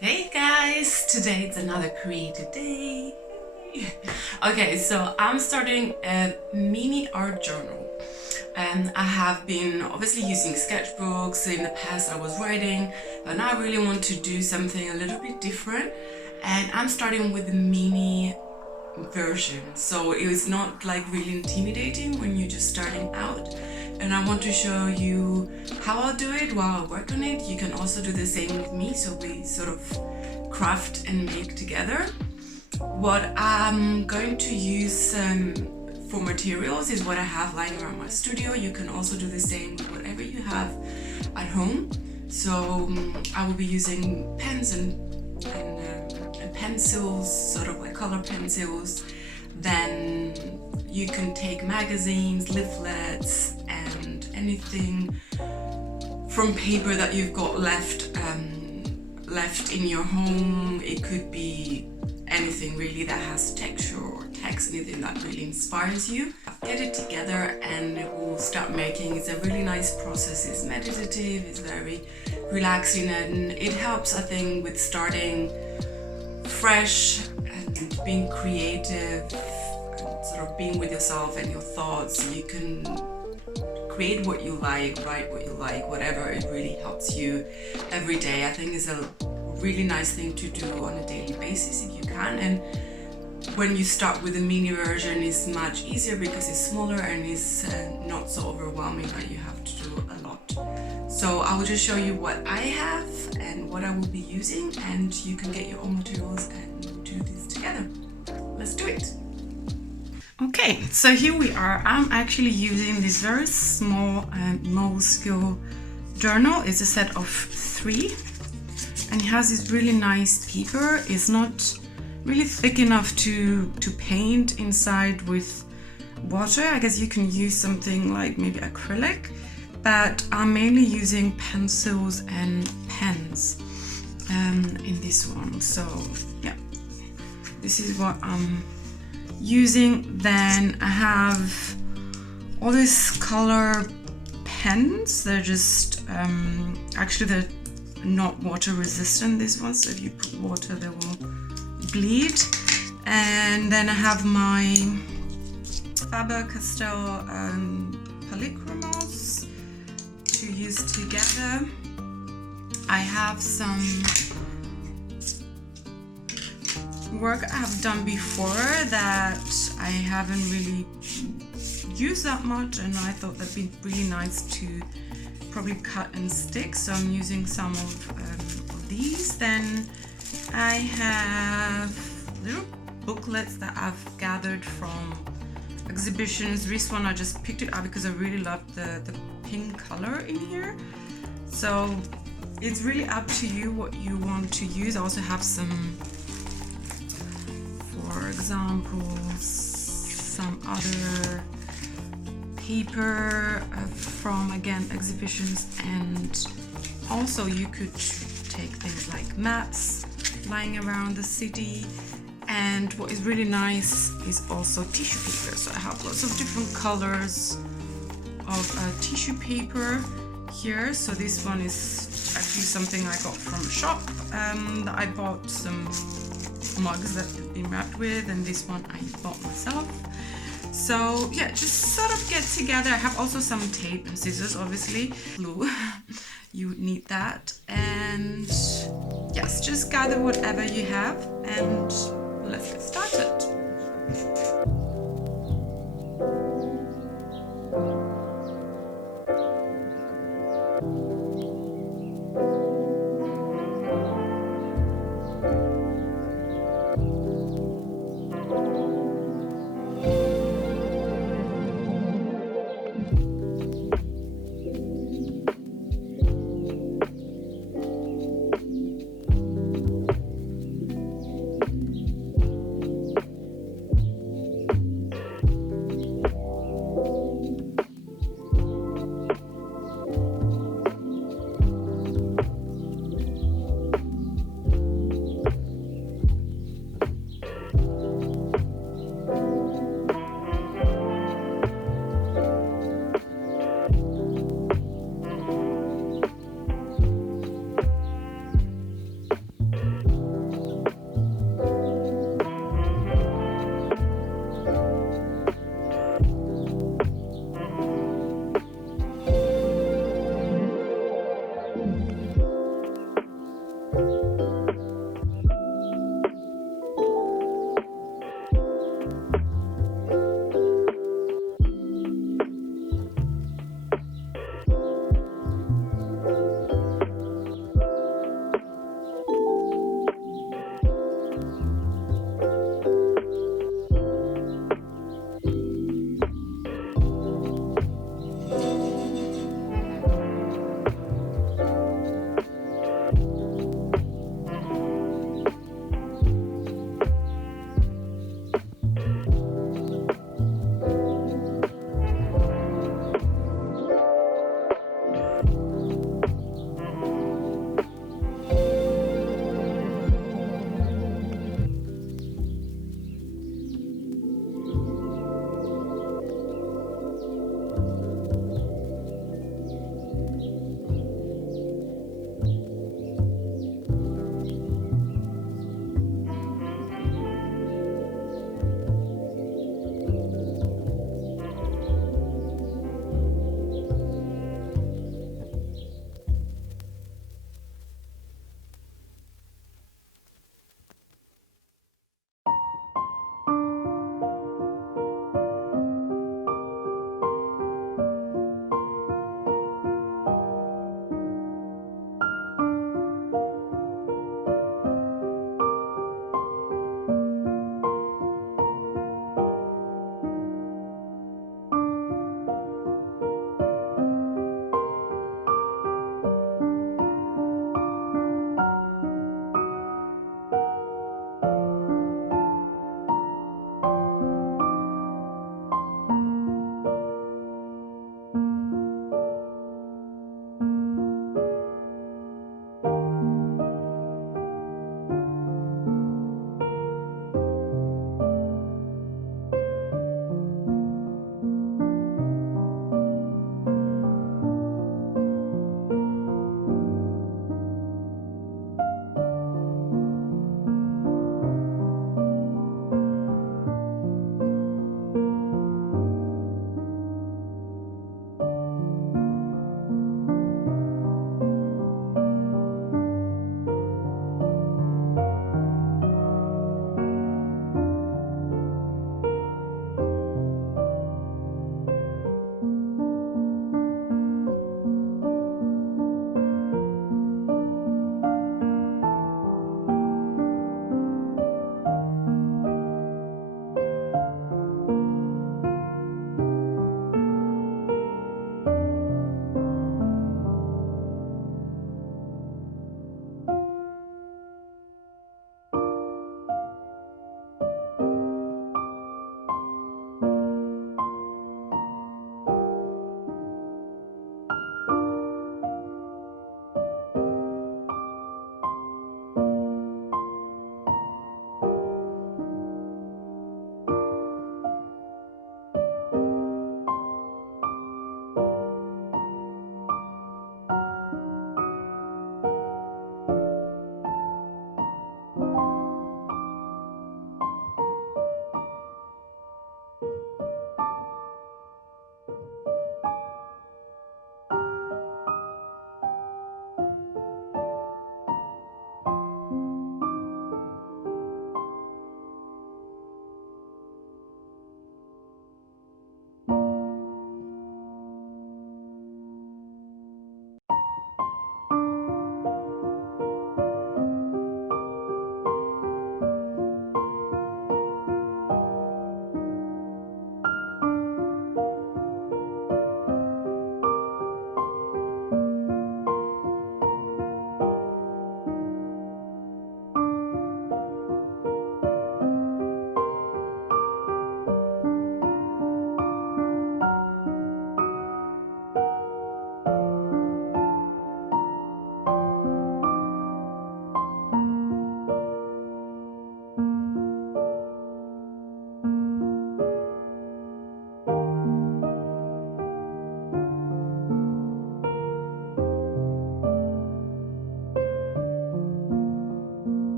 Hey guys, today it's another creative day. Okay, so I'm starting a mini art journal. And I have been obviously using sketchbooks. In the past I was writing, but now I really want to do something a little bit different. And I'm starting with the mini version, so it's not like really intimidating when you're just starting out. And I want to show you how I'll do it while I work on it. You can also do the same with me, so we sort of craft and make together. What I'm going to use for materials is what I have lying around my studio. You can also do the same with whatever you have at home. So I will be using pens and pencils, sort of like color pencils. Then you can take magazines, leaflets, and anything from paper that you've got left in your home. It could be anything really that has texture or text, anything that really inspires you. Get it together and we'll start making. It's a really nice process. It's meditative, it's very relaxing, and it helps, I think, with starting fresh and being creative and sort of being with yourself and your thoughts. You can create what you like, write what you like, whatever. It really helps you every day. I think it's a really nice thing to do on a daily basis if you can. And when you start with a mini version, it's much easier because it's smaller and it's not so overwhelming that you have to do a lot. So I will just show you what I have and what I will be using, and you can get your own materials and do this together. Let's do it. Okay, so here we are. I'm actually using this very small scale journal. It's a set of 3, and it has this really nice paper. It's not really thick enough to paint inside with water. I guess you can use something like maybe acrylic, but I'm mainly using pencils and pens in this one. So yeah, this is what I'm using. Then I have all these color pens. They're just actually they're not water resistant, these ones, so if you put water they will bleed. And then I have my Faber-Castell polychromos to use together. I have some work I have done before that I haven't really used that much, and I thought that'd be really nice to probably cut and stick, so I'm using some of these. Then I have little booklets that I've gathered from exhibitions. This one I just picked it up because I really love the pink color in here. So it's really up to you what you want to use. I also have some, for example, some other paper from, again, exhibitions, and also you could take things like maps lying around the city. And what is really nice is also tissue paper. So I have lots of different colors of tissue paper here. So this one is actually something I got from a shop. I bought some mugs that have been wrapped with, and this one I bought myself. So yeah, just sort of get together. I have also some tape and scissors, obviously. Glue, you would need that. And yes, just gather whatever you have and let's get started.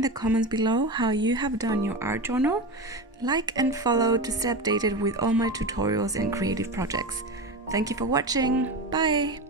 in the comments below how you have done your art journal. Like and follow to stay updated with all my tutorials and creative projects. Thank you for watching. Bye!